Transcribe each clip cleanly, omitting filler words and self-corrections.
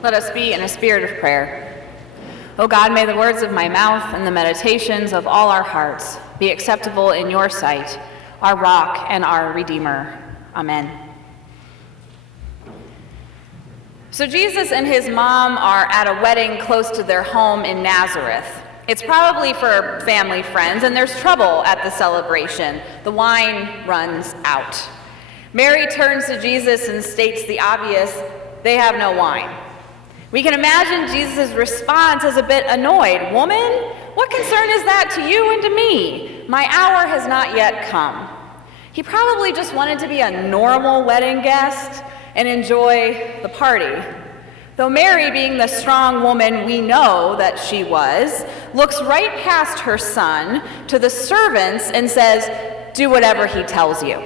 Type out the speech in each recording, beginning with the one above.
Let us be in a spirit of prayer. O God, may the words of my mouth and the meditations of all our hearts be acceptable in your sight, our rock and our Redeemer. Amen. So Jesus and his mom are at a wedding close to their home in Nazareth. It's probably for family friends, and there's trouble at the celebration. The wine runs out. Mary turns to Jesus and states the obvious, they have no wine. We can imagine Jesus' response as a bit annoyed. Woman, what concern is that to you and to me? My hour has not yet come. He probably just wanted to be a normal wedding guest and enjoy the party. Though Mary, being the strong woman we know that she was, looks right past her son to the servants and says, do whatever he tells you.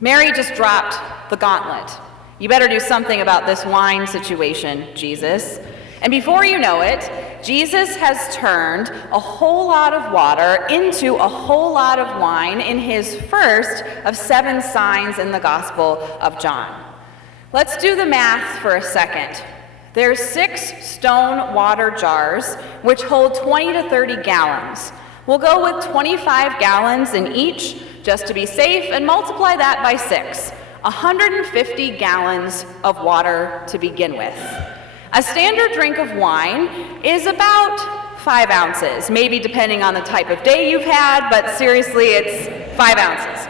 Mary just dropped the gauntlet. You better do something about this wine situation, Jesus. And before you know it, Jesus has turned a whole lot of water into a whole lot of wine in his first of 7 signs in the Gospel of John. Let's do the math for a second. There's 6 stone water jars, which hold 20 to 30 gallons. We'll go with 25 gallons in each, just to be safe, and multiply that by 6. 150 gallons of water to begin with. A standard drink of wine is about 5 ounces, maybe depending on the type of day you've had, but seriously, it's 5 ounces.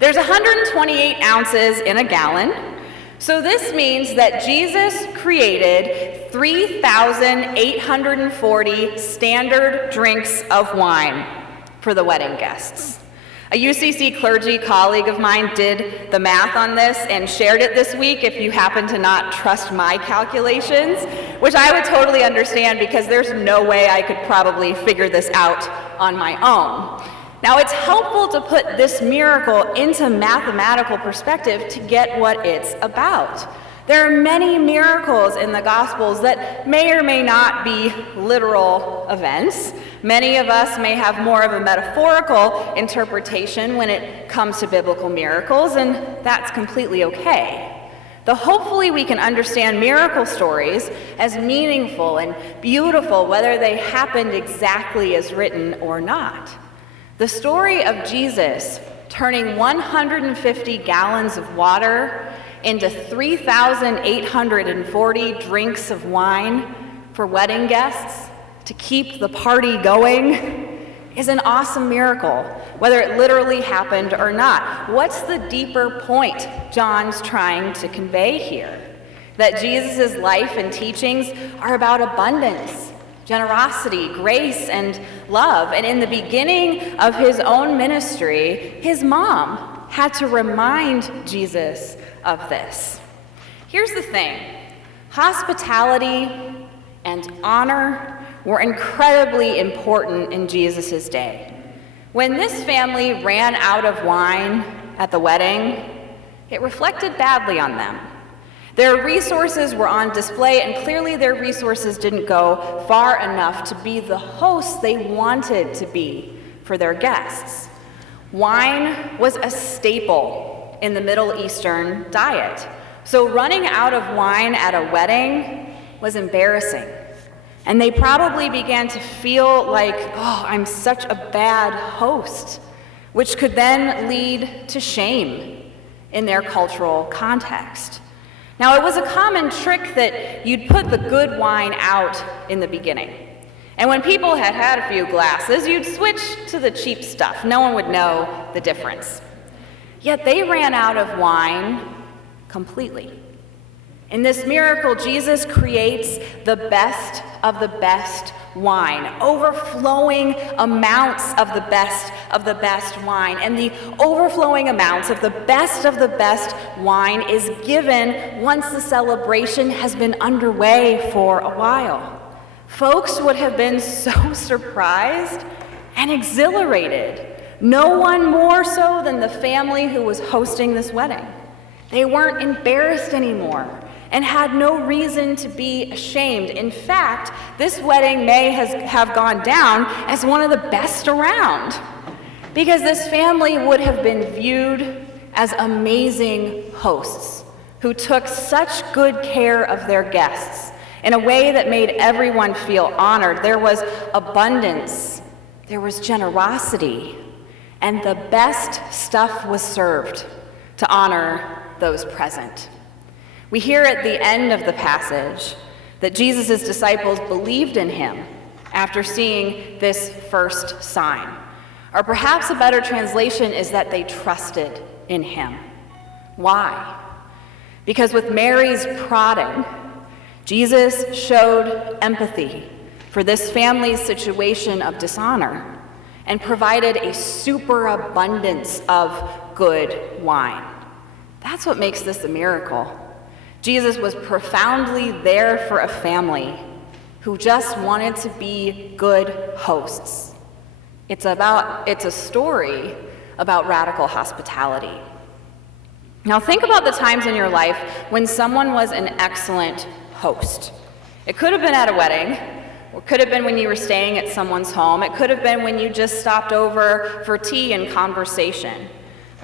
There's 128 ounces in a gallon, so this means that Jesus created 3,840 standard drinks of wine for the wedding guests. A UCC clergy colleague of mine did the math on this and shared it this week if you happen to not trust my calculations, which I would totally understand because there's no way I could probably figure this out on my own. Now, it's helpful to put this miracle into mathematical perspective to get what it's about. There are many miracles in the Gospels that may or may not be literal events. Many of us may have more of a metaphorical interpretation when it comes to biblical miracles, and that's completely okay. Though hopefully we can understand miracle stories as meaningful and beautiful, whether they happened exactly as written or not. The story of Jesus turning 150 gallons of water into 3,840 drinks of wine for wedding guests to keep the party going is an awesome miracle, whether it literally happened or not. What's the deeper point John's trying to convey here? That Jesus' life and teachings are about abundance, generosity, grace, and love. And in the beginning of his own ministry, his mom had to remind Jesus of this. Here's the thing. Hospitality and honor were incredibly important in Jesus' day. When this family ran out of wine at the wedding, it reflected badly on them. Their resources were on display, and clearly their resources didn't go far enough to be the hosts they wanted to be for their guests. Wine was a staple in the Middle Eastern diet, so running out of wine at a wedding was embarrassing. And they probably began to feel like, oh, I'm such a bad host, which could then lead to shame in their cultural context. Now, it was a common trick that you'd put the good wine out in the beginning. And when people had had a few glasses, you'd switch to the cheap stuff. No one would know the difference. Yet they ran out of wine completely. In this miracle, Jesus creates the best of the best wine, overflowing amounts of the best wine. And the overflowing amounts of the best wine is given once the celebration has been underway for a while. Folks would have been so surprised and exhilarated, no one more so than the family who was hosting this wedding. They weren't embarrassed anymore and had no reason to be ashamed. In fact, this wedding may have gone down as one of the best around, because this family would have been viewed as amazing hosts who took such good care of their guests in a way that made everyone feel honored. There was abundance, there was generosity, and the best stuff was served to honor those present. We hear at the end of the passage that Jesus' disciples believed in him after seeing this first sign. Or perhaps a better translation is that they trusted in him. Why? Because with Mary's prodding, Jesus showed empathy for this family's situation of dishonor and provided a superabundance of good wine. That's what makes this a miracle. Jesus was profoundly there for a family who just wanted to be good hosts. It's a story about radical hospitality. Now think about the times in your life when someone was an excellent host. It could have been at a wedding, or it could have been when you were staying at someone's home. It could have been when you just stopped over for tea and conversation.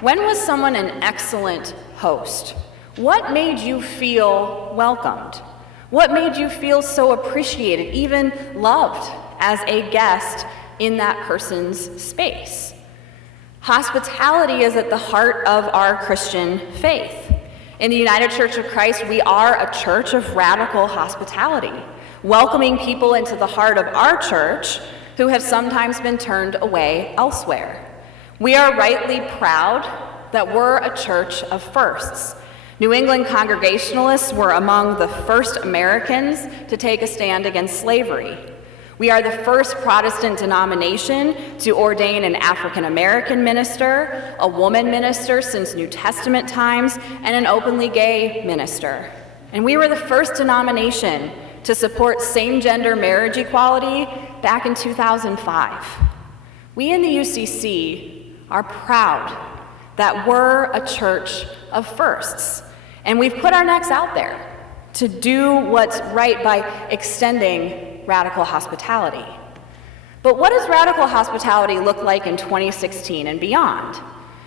When was someone an excellent host? What made you feel welcomed? What made you feel so appreciated, even loved as a guest in that person's space? Hospitality is at the heart of our Christian faith. In the United Church of Christ, we are a church of radical hospitality, welcoming people into the heart of our church who have sometimes been turned away elsewhere. We are rightly proud that we're a church of firsts. New England Congregationalists were among the first Americans to take a stand against slavery. We are the first Protestant denomination to ordain an African American minister, a woman minister since New Testament times, and an openly gay minister. And we were the first denomination to support same-gender marriage equality back in 2005. We in the UCC are proud that we're a church of firsts, and we've put our necks out there to do what's right by extending radical hospitality. But what does radical hospitality look like in 2016 and beyond?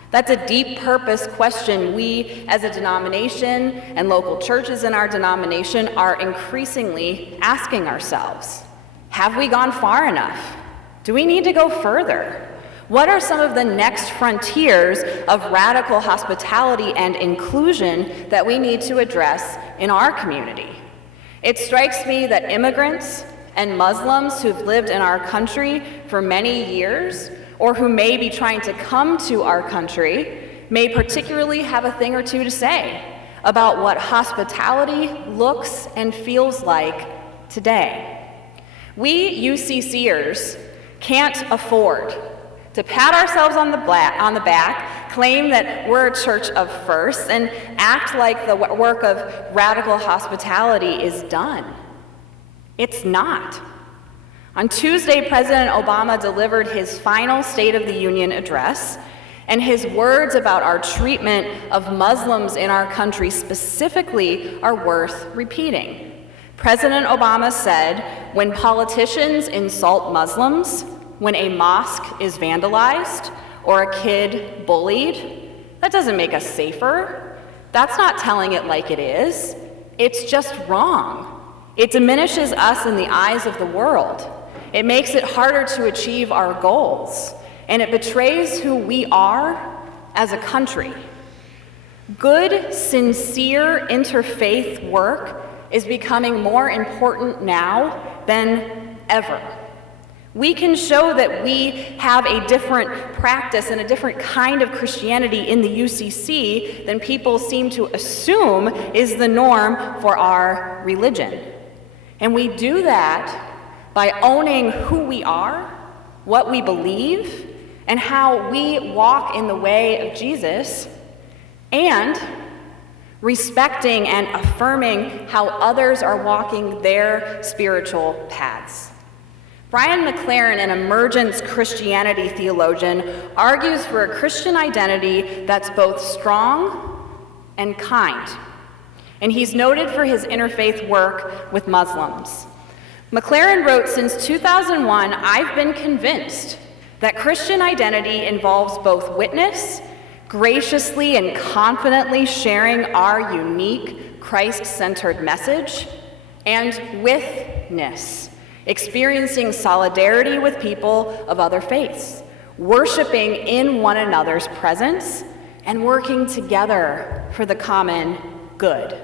That's a deep purpose question we as a denomination and local churches in our denomination are increasingly asking ourselves. Have we gone far enough? Do we need to go further? What are some of the next frontiers of radical hospitality and inclusion that we need to address in our community? It strikes me that immigrants and Muslims who've lived in our country for many years, or who may be trying to come to our country, may particularly have a thing or two to say about what hospitality looks and feels like today. We UCCers can't afford to pat ourselves on the back, claim that we're a church of firsts, and act like the work of radical hospitality is done. It's not. On Tuesday, President Obama delivered his final State of the Union address, and his words about our treatment of Muslims in our country specifically are worth repeating. President Obama said, "When politicians insult Muslims, when a mosque is vandalized or a kid bullied, that doesn't make us safer. That's not telling it like it is. It's just wrong. It diminishes us in the eyes of the world. It makes it harder to achieve our goals, and it betrays who we are as a country." Good, sincere interfaith work is becoming more important now than ever. We can show that we have a different practice and a different kind of Christianity in the UCC than people seem to assume is the norm for our religion. And we do that by owning who we are, what we believe, and how we walk in the way of Jesus, and respecting and affirming how others are walking their spiritual paths. Brian McLaren, an emergence Christianity theologian, argues for a Christian identity that's both strong and kind. And he's noted for his interfaith work with Muslims. McLaren wrote, "Since 2001, I've been convinced that Christian identity involves both witness, graciously and confidently sharing our unique Christ-centered message, and witness, experiencing solidarity with people of other faiths, worshiping in one another's presence, and working together for the common good.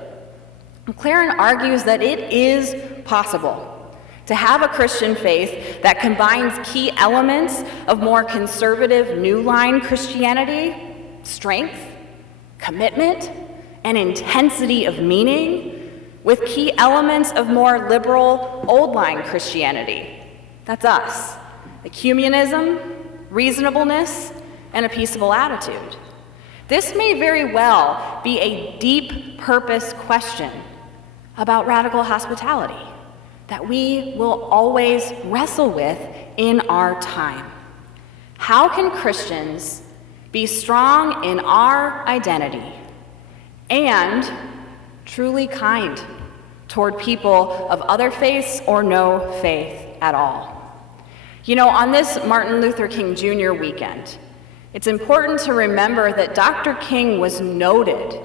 McLaren argues that it is possible to have a Christian faith that combines key elements of more conservative New Line Christianity, strength, commitment, and intensity of meaning, with key elements of more liberal Old Line Christianity. That's us. Ecumenism, reasonableness, and a peaceable attitude. This may very well be a deep purpose question about radical hospitality that we will always wrestle with in our time. How can Christians be strong in our identity and truly kind toward people of other faiths or no faith at all? You know, on this Martin Luther King Jr. weekend, it's important to remember that Dr. King was noted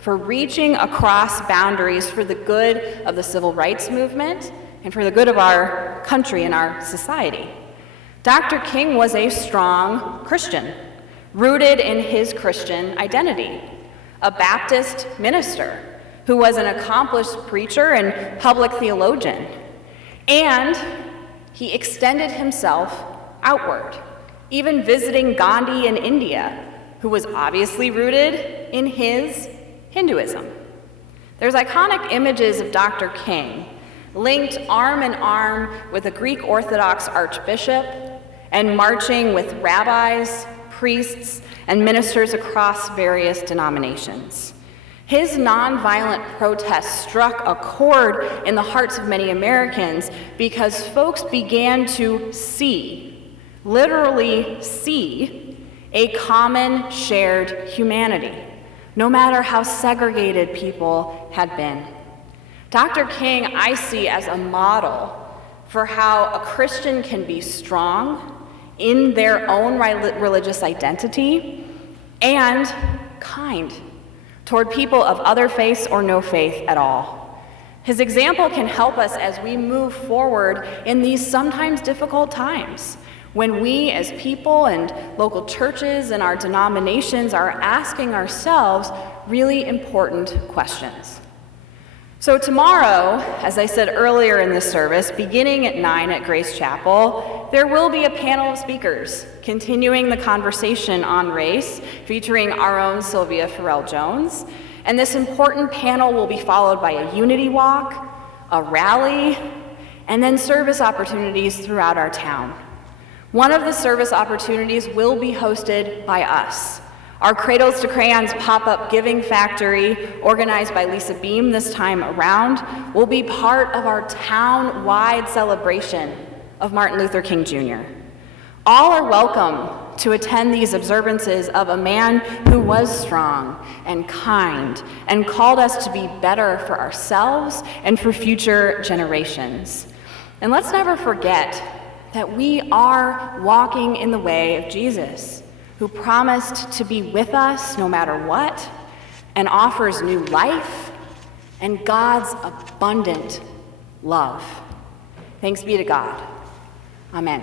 for reaching across boundaries for the good of the civil rights movement and for the good of our country and our society. Dr. King was a strong Christian, rooted in his Christian identity, a Baptist minister who was an accomplished preacher and public theologian, and he extended himself outward, even visiting Gandhi in India, who was obviously rooted in his Hinduism. There's iconic images of Dr. King linked arm in arm with a Greek Orthodox archbishop and marching with rabbis, priests, and ministers across various denominations. His nonviolent protest struck a chord in the hearts of many Americans because folks began to see, literally see, a common shared humanity, no matter how segregated people had been. Dr. King, I see as a model for how a Christian can be strong in their own religious identity and kind toward people of other faiths or no faith at all. His example can help us as we move forward in these sometimes difficult times, when we as people and local churches and our denominations are asking ourselves really important questions. So tomorrow, as I said earlier in this service, beginning at 9 at Grace Chapel, there will be a panel of speakers continuing the conversation on race, featuring our own Sylvia Farrell-Jones. And this important panel will be followed by a unity walk, a rally, and then service opportunities throughout our town. One of the service opportunities will be hosted by us. Our Cradles to Crayons pop-up giving factory, organized by Lisa Beam this time around, will be part of our town-wide celebration of Martin Luther King Jr. All are welcome to attend these observances of a man who was strong and kind and called us to be better for ourselves and for future generations. And let's never forget that we are walking in the way of Jesus, who promised to be with us no matter what, and offers new life and God's abundant love. Thanks be to God. Amen.